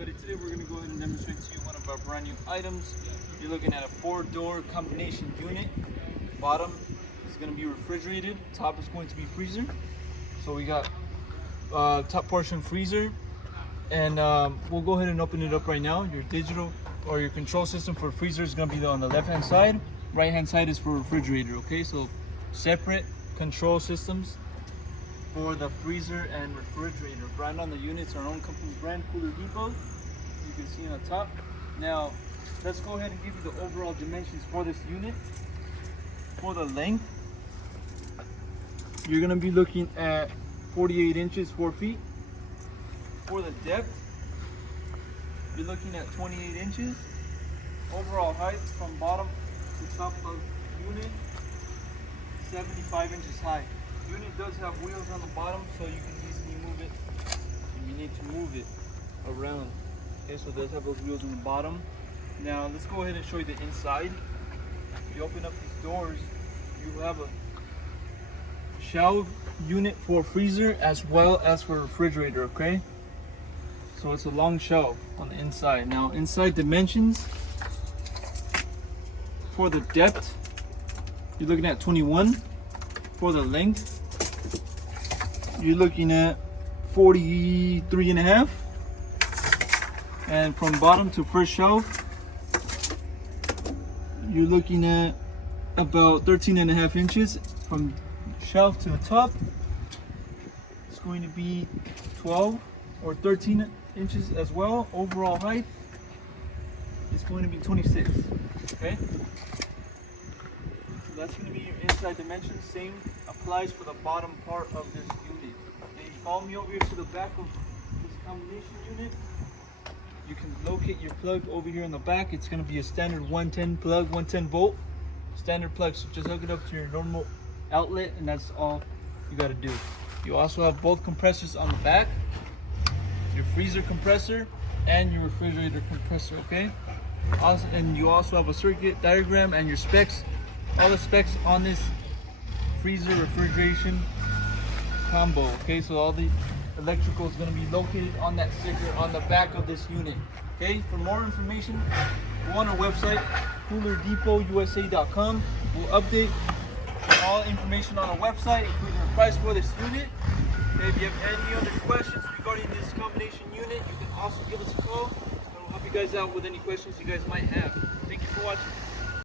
everybody, today we're going to go ahead and demonstrate to you one of our brand new items. You're looking at a 4-door combination unit. Bottom is going to be refrigerated, top is going to be freezer. So we got top portion freezer, and we'll go ahead and open it up right now. Your digital or your control system for freezer is going to be on the left hand side. Right hand side is for refrigerator. Okay, so separate control systems for the freezer and refrigerator. Brand on the units, our own company brand, Cooler Depot. You can see on the top. Now let's go ahead and give you the overall dimensions for this unit. For the length, you're going to be looking at 48 inches 4 feet. For the depth, you're looking at 28 inches. Overall height from bottom to top of unit, 75 inches high. Unit does have wheels on the bottom, so you can easily move it if you need to move it around. Okay, so it does have those wheels on the bottom. Now let's go ahead and show you the inside. If you open up these doors, you have a shelf unit for freezer as well as for refrigerator. Okay, so it's a long shelf on the inside. Now inside dimensions, for the depth, you're looking at 21. For the length, you're looking at 43 and a half. And from bottom to first shelf, you're looking at about 13 and a half inches. From shelf to the top, it's going to be 12 or 13 inches as well. Overall height is going to be 26. Okay, so that's going to be your inside dimensions. Same applies for the bottom part of this unit. Okay, you follow me over here to the back of this combination unit. You can locate your plug over here in the back. It's going to be a standard 110 plug, 110 volt standard plug. So just hook it up to your normal outlet, and that's all you got to do. You also have both compressors on the back, your freezer compressor and your refrigerator compressor. Okay, also, and you also have a circuit diagram and your specs, all the specs on this freezer refrigeration combo. Okay, so all the electrical is going to be located on that sticker on the back of this unit. Okay, for more information, go on our website, coolerdepot.usa.com. We'll update all information on our website, including the price for this unit. Okay, if you have any other questions regarding this combination unit, you can also give us a call, and we'll help you guys out with any questions you guys might have. Thank you for watching.